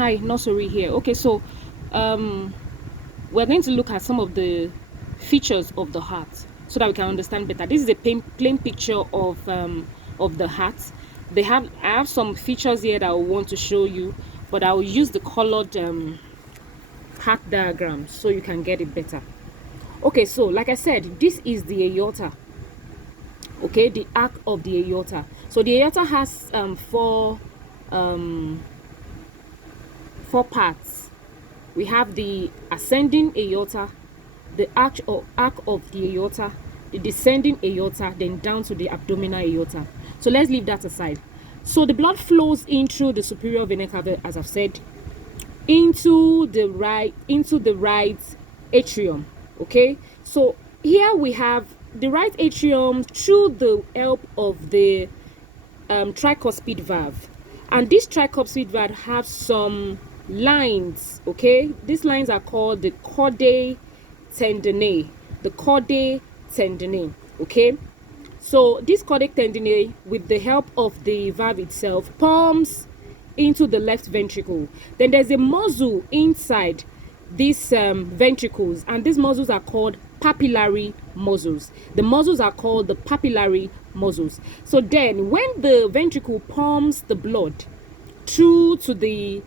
Hi, Nursery here. Okay, so um, we're going to look at some of the features of the heart so that we can understand better. This is a plain picture of the heart. I have some features here that I want to show you, but I will use the colored heart diagram so you can get it better. Okay, so like I said, this is the aorta. Okay, the arc of the aorta. So the aorta has four parts. We have the ascending aorta, the arc of the aorta, the descending aorta, then down to the abdominal aorta. So let's leave that aside. So the blood flows in through the superior vena cava, as I've said, into the right atrium. Okay, so here we have the right atrium through the help of the tricuspid valve, and this tricuspid valve has some lines. Okay, these lines are called the chordae tendineae. Okay, so this chordae tendineae, with the help of the valve itself, pumps into the left ventricle. Then there's a muscle inside these ventricles, and these muscles are called papillary muscles. The muscles are called the papillary muscles. So then when the ventricle pumps the blood through to the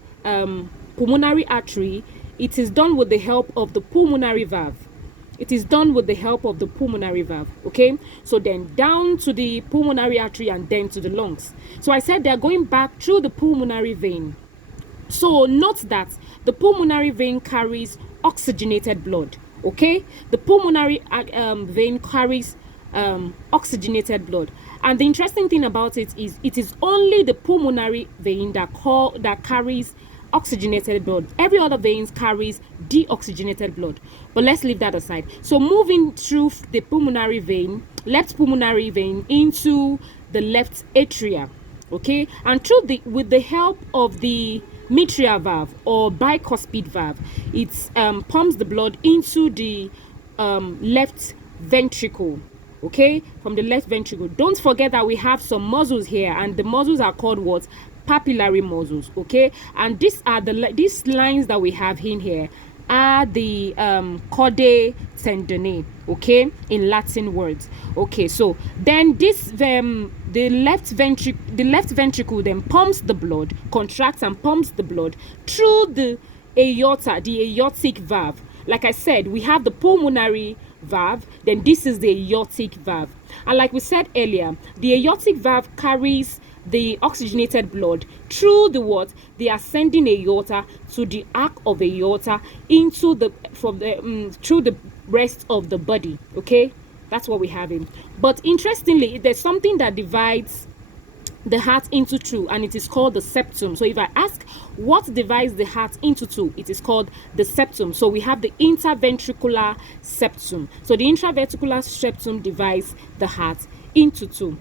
pulmonary artery, it is done with the help of the pulmonary valve. Okay, so then down to the pulmonary artery and then to the lungs. So I said they're going back through the pulmonary vein. So note that the pulmonary vein carries oxygenated blood. Okay, the pulmonary vein carries oxygenated blood, and the interesting thing about it is only the pulmonary vein that carries oxygenated blood. Every other vein carries deoxygenated blood, but let's leave that aside. So moving through the pulmonary vein, left pulmonary vein, into the left atria. Okay, and with the help of the mitral valve or bicuspid valve, it pumps the blood into the left ventricle. Okay, from the left ventricle. Don't forget that we have some muscles here, and the muscles are called what? Papillary muscles. Okay, and these lines that we have in here are the chordae tendineae. Okay, in Latin words. Okay, so then the left ventricle then pumps the blood, contracts and pumps the blood through the aorta, the aortic valve. Like I said, we have the pulmonary valve, then this is the aortic valve. And like we said earlier, the aortic valve carries the oxygenated blood through the ascending aorta to the arc of aorta into through the rest of the body. Okay, that's what we have in. But interestingly, there's something that divides the heart into two, and it is called the septum. So if I ask what divides the heart into two, it is called the septum. So we have the interventricular septum. So the intraventricular septum divides the heart into two.